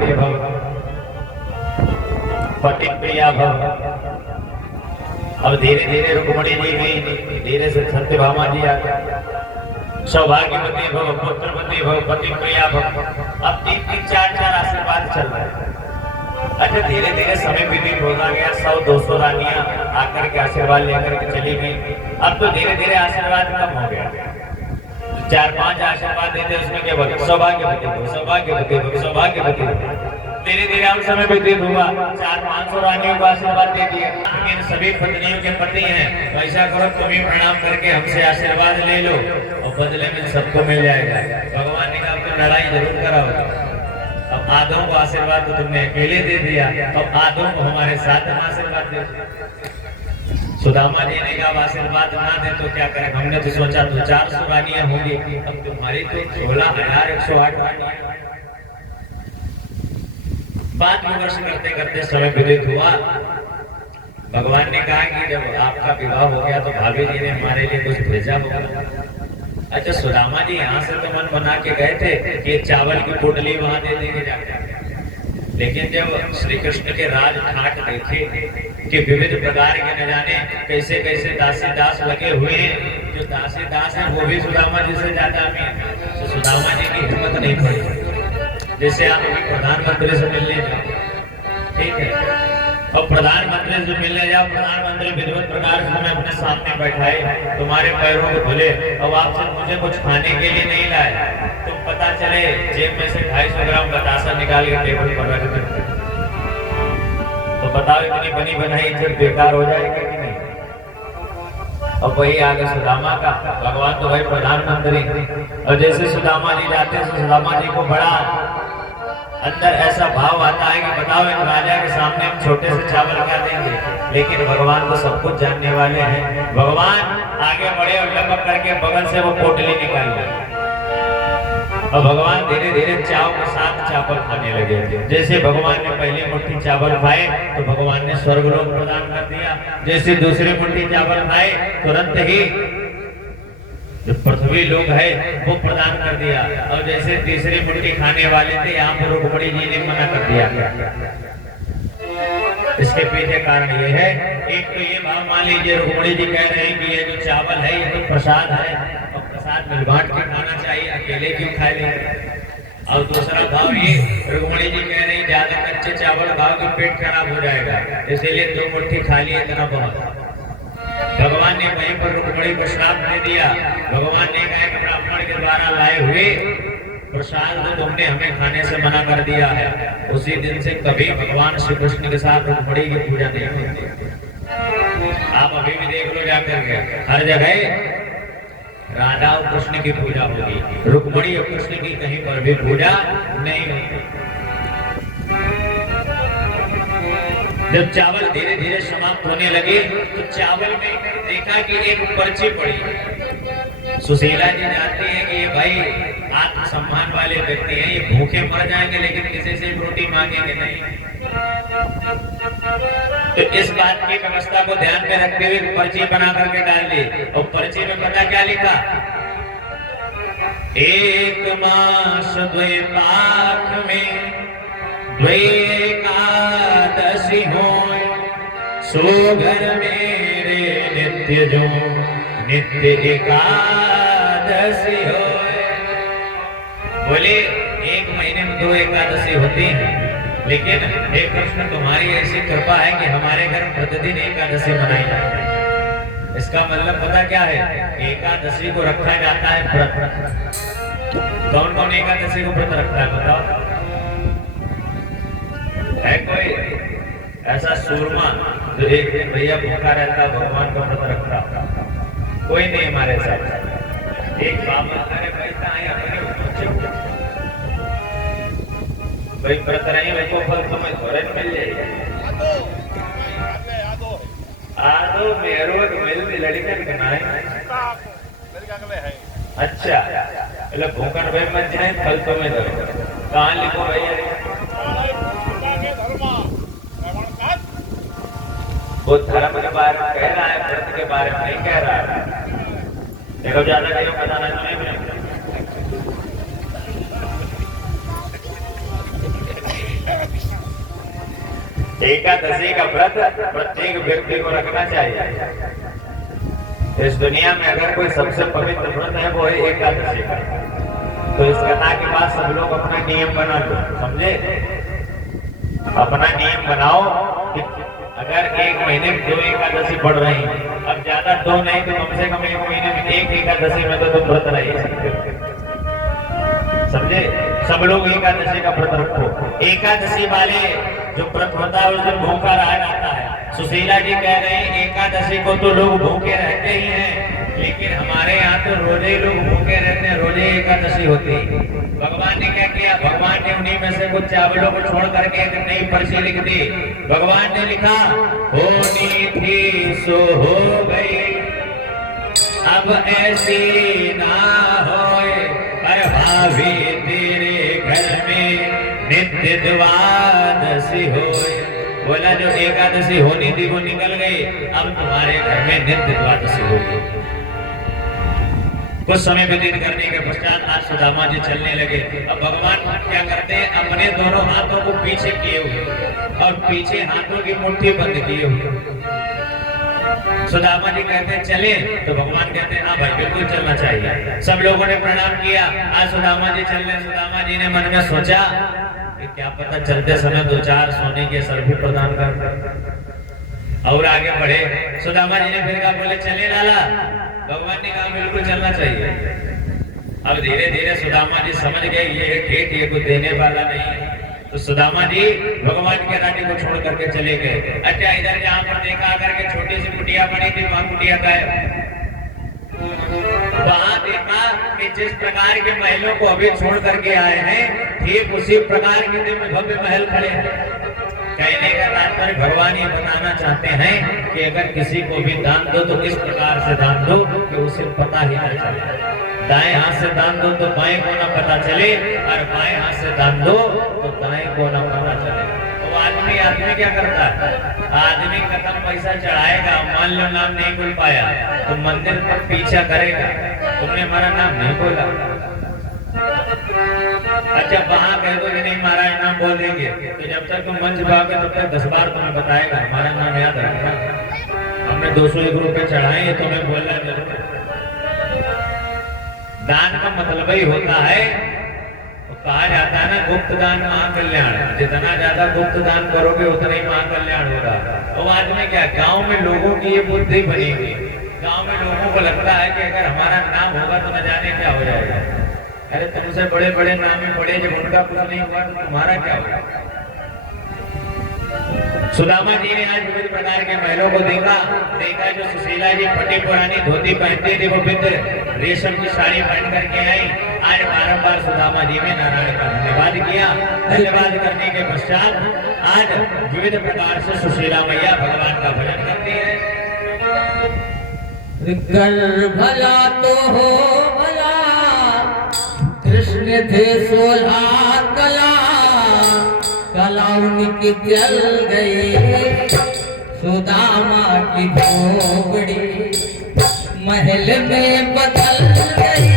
सौभाग्यवती भव, पति प्रिया भव। अब धीरे धीरे रुक्मणी जी भी धीरे से सत्यभामा जी आ गए। सौभाग्यवती भव, पुत्रवती भव, पति प्रिया भव। अब 3-3, 4-4 आशीर्वाद चल रहे हैं। अच्छा, धीरे धीरे समय व्यतीत होता गया। 100-200 रानियां आकर के आशीर्वाद लेकर के चली गई। अब तो धीरे धीरे आशीर्वाद कम हो गया। 4-5 आशीर्वाद देते उसमें केवल सौभाग्यवती भव, सौभाग्यवती भव, सौभाग्यवती भव। धीरे धीरे हम समय व्यतीत हुआ, 400-500 रानियों को आशीर्वाद दे दिया। इन सभी पत्नियों के पति हैं, तो ऐसा करो तुम ही प्रणाम करके हमसे आशीर्वाद ले लो और बदले में सबको मिल जाएगा। भगवान ने कहा तो लड़ाई जरूर कराओ। अब आदों को आशीर्वाद तो तुमने अकेले दे दिया, अब आदों को हमारे साथ हम आशीर्वाद दे। सुदामा जी ने कहा आशीर्वाद ना दे तो क्या करें। हमने तो सोचा तो 400 रानियां होंगी, अब तुम्हारी तो 16,108 रानियां। बात विमर्श करते करते समय व्यतीत हुआ। भगवान ने कहा कि जब आपका विवाह हो गया तो भाभी जी ने हमारे लिए कुछ भेजा होगा। अच्छा, सुदामा जी यहाँ से तो मन बना के गए थे कि चावल की पोटली वहां दे देंगे जाकर। लेकिन जब श्री कृष्ण के राज ठाट देखे कि विविध प्रकार के न जाने कैसे कैसे दासी दास लगे हुए हैं, जो दासी दास हैं वो भी सुदामा जी से ज्यादा अमीर, तो सुदामा जी की हिम्मत नहीं पड़ी। जैसे आप अभी प्रधानमंत्री से मिलने जाओ, ठीक है, और प्रधानमंत्री से मिलने जाओ, प्रधानमंत्री विधिवत प्रकार से हमें अपने सामने बैठाए, तुम्हारे पैरों को धुले और आपसे मुझे कुछ खाने के लिए नहीं लाए, तो पता चले जेब में से 250 ग्राम बतासा निकाल के टेबल पर रख देते, तो बताओ इतनी बनी बनाई इज्जत बेकार हो जाएगी कि नहीं। और वही आगे सुदामा का, भगवान तो भाई प्रधानमंत्री, और जैसे सुदामा जी जाते हैं सुदामा जी को बड़ा अंदर ऐसा भाव आता है कि बताओ एक राजा के सामने हम छोटे से चावल क्या देंगे। लेकिन भगवान तो सब कुछ जानने वाले हैं। भगवान आगे बढ़े और लपक करके बगल से वो पोटली निकाल ली और भगवान धीरे धीरे चाव के साथ चावल खाने लगे। जैसे भगवान ने पहली मुट्ठी चावल खाए तो भगवान ने स्वर्गलोक प्रदान कर दिया। जैसे दूसरी मुट्ठी चावल खाए तुरंत ही जो पृथ्वी लोग है वो प्रदान कर दिया। और जैसे तीसरी मुट्ठी खाने वाले थे, यहाँ पर रुक्मणी जी ने मना कर दिया। इसके पीछे कारण ये है, एक तो ये भाव मान लीजिए रुक्मणी जी कह रहे हैं कि ये जो चावल है ये तो प्रसाद है और प्रसाद मिल बांट के खाना चाहिए, अकेले क्यों खा लेंगे। और दूसरा भाव ये रुक्मणी जी कह रहे हैं ज्यादा कच्चे चावल खाओ तो पेट खराब हो जाएगा, इसीलिए 2 मुट्ठी खा लिए इतना बहुत। भगवान ने वहीं पर रुक्मणी को श्राप दे दिया। भगवान ने कहा कि ब्राह्मण के द्वारा लाए हुए प्रसाद तो तुमने हमें खाने से मना कर दिया है। उसी दिन से कभी भगवान श्री कृष्ण के साथ रुक्मणी की पूजा नहीं होती। आप अभी भी देख लो जाकर के, हर जगह राधा और कृष्ण की पूजा होगी, रुक्मणी और कृष्ण की कहीं पर भी पूजा नहीं होती। जब चावल धीरे धीरे समाप्त होने लगे तो चावल में देखा कि एक पर्ची पड़ी। सुशीला जी जानती है कि ये भाई आत्मसम्मान वाले व्यक्ति हैं, ये भूखे मर जाएंगे लेकिन किसी से रोटी मांगेंगे नहीं। तो इस बात की व्यवस्था को ध्यान में रखते हुए पर्ची बना करके डाल दी। और पर्ची में पता क्या लिखा, 1 मास 2 पाख में 2 एकादशी हो, सो घर मेरे नित्य जो नित्य एकादशी हो। बोले 1 महीने में 2 एकादशी होती हैं, लेकिन हे कृष्ण तुम्हारी ऐसी कृपा है कि हमारे घर प्रतिदिन एकादशी मनाई जाती है। इसका मतलब पता क्या है, एकादशी को रखा जाता है व्रत। कौन कौन एकादशी को व्रत रखता है बताओ? है कोई ऐसा सूरमा जो एक दिन भैया भूखा रहता भगवान का व्रत रखता? कोई नहीं हमारे साथ। एक बाबा अरे पैसा आया भाई व्रत रही भाई को फल समय थोड़े मिल जाएगा। आदो मेरो मिल भी लड़कन बनाए। अच्छा मतलब भूखन भाई मत जाए फल तुम्हें दो। कहाँ लिखो भैया? वो धर्म के बारे में कह रहा है, व्रत के बारे में नहीं कह रहा है। देखो ज्यादा कहीं बताना चाहिए। एकादशी का व्रत प्रत्येक व्यक्ति को रखना चाहिए। इस दुनिया में अगर कोई सबसे पवित्र व्रत है वो है एकादशी का। तो इस कथा के बाद सब लोग अपना नियम बना लो, समझे? अपना नियम बनाओ कि अगर एक महीने में 2 एकादशी पड़ रही है, अब ज्यादा 2 नहीं तो कम से कम एक महीने में 1 एकादशी में तो तुम व्रत रह सकते, समझे? सब लोग एकादशी का व्रत रखो। एकादशी वाले जो व्रत होता है उस दिन भूखा रहा जाता है। सुशीला जी कह रहे हैं एकादशी को तो लोग भूखे रहते ही हैं, लेकिन हमारे यहाँ तो रोजे लोग भूखे रहते हैं, रोजे एकादशी होती है। भगवान ने क्या किया? भगवान ने उन्हीं में से कुछ चावलों को छोड़ करके एक नई पर्ची लिख दी। भगवान ने लिखा होनी थी सो हो गई, अब ऐसी ना होए, अरे भाभी तेरे घर में नित्य द्वादशी होए। बोला जो एकादशी होनी थी वो निकल गई, अब तुम्हारे घर में नित्य द्वादशी होगी। कुछ समय व्यतीत करने के पश्चात आज सुदामा जी चलने लगे। अब भगवान क्या करते हैं? अपने दोनों हाथों को पीछे किए हुए और पीछे हाथों की मुट्ठी बंद किए हुए। सुदामा जी कहते हैं चले, तो भगवान कहते हैं हाँ भाई बिल्कुल चलना चाहिए। सब लोगों ने प्रणाम किया, आज सुदामा जी चल रहे। सुदामा जी ने मन में सोचा कि क्या पता चलते समय 2-4 सोने के सर भी प्रदान कर और आगे बढ़े। सुदामा जी ने फिर कहा, बोले चले लाला। भगवान ने कहा बिल्कुल चलना चाहिए। अब धीरे धीरे सुदामा जी समझ गए ये ठीक, ये कुछ देने वाला नहीं है। तो सुदामा जी भगवान के रानी को छोड़ करके चले गए। अच्छा, इधर जहाँ पर देखा करके छोटी सी कुटिया बनी थी, वहां कुटिया गायब। वहां देखा कि जिस प्रकार के महलों को अभी छोड़ करके आए हैं, ठीक उसी प्रकार के दिव्य भव्य महल खड़े हैं। कहने का तात्पर्य भगवान ये बताना चाहते हैं कि अगर किसी को भी दान दो तो इस प्रकार से दान दो कि उसे पता ही न चले। दाएं हाथ से दान दो तो बाएं को ना पता चले, और बाएं हाथ से दान दो तो दाएं को ना पता चले। तो आदमी क्या करता है? आदमी कदम पैसा चढ़ाएगा, मान लो नाम नहीं बोल पाया तो मंदिर पर पीछा करेगा, तुमने हमारा नाम नहीं बोला। अच्छा, वहां कह दो कि नहीं महाराज नाम बोल देंगे, तो जब तक तुम मंच पाओगे तब तक 10 बार तुम्हें बताएगा हमारा नाम याद रखना, हमने 201 रुपए चढ़ाए, ये तुम्हें बोलना जरूर। दान का मतलब ही होता है, तो कहा जाता है ना गुप्त दान महाकल्याण। जितना ज्यादा गुप्त दान करोगे उतना ही महाकल्याण होगा। तो आदमी क्या, गांव में लोगों की ये बुद्धि बनी हुई, गांव में लोगों को लगता है कि अगर हमारा नाम होगा तो न जाने क्या हो जाएगा। अरे तुमसे बड़े बड़े नामी पड़े, जब उनका कुछ नहीं हुआ तो तुम्हारा क्या होगा? सुदामा जी ने आज विभिन्न प्रकार के महलों को देखा जो सुशीला जी फटी पुरानी धोती पहनती थी वो विद रेशम की साड़ी पहन करके आई। आज बारंबार सुदामा जी में नारायण का धन्यवाद किया। धन्यवाद करने के पश्चात आज विविध प्रकार से सुशीला मैया भगवान का भजन करती है। कर भला तो हो भला, कृष्ण थे 16 कला, कला उनकी जल गई, सुदामा की झोपड़ी महल में बदल गई।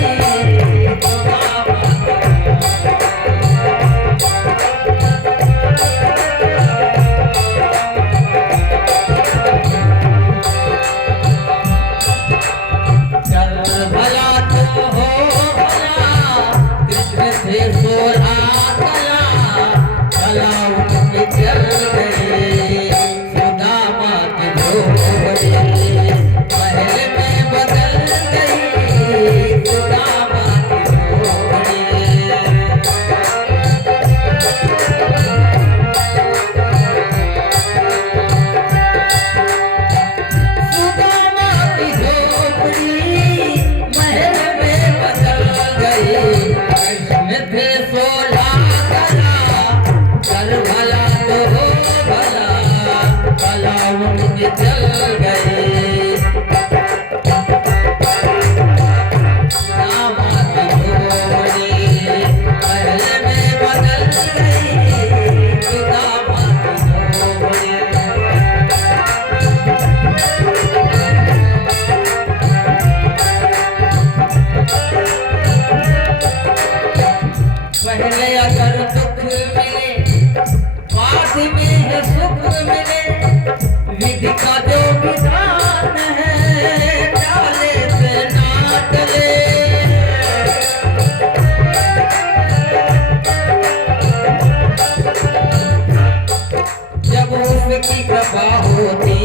कृपा होती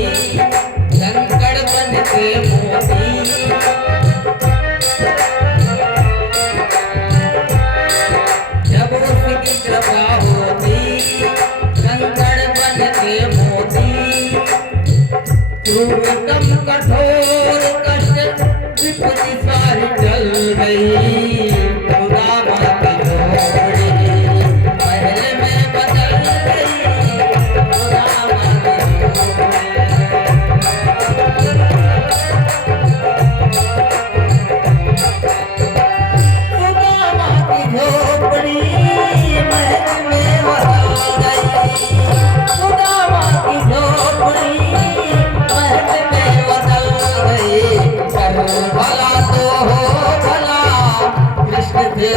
कंकड़ बनते मोती। जब उसकी कृपा होती कंकड़ बनते मोती। क्रूरतम कठोर कष्ट विपत्ति सारी टल गई। खुदा माँ की झोपड़ी महल में बदल गई। खुदा माँ की झोपड़ी महल में बदल गई। खुदा माँ की झोपड़ी महल में बदल गई। कर भला तो हो भला कृष्ण थे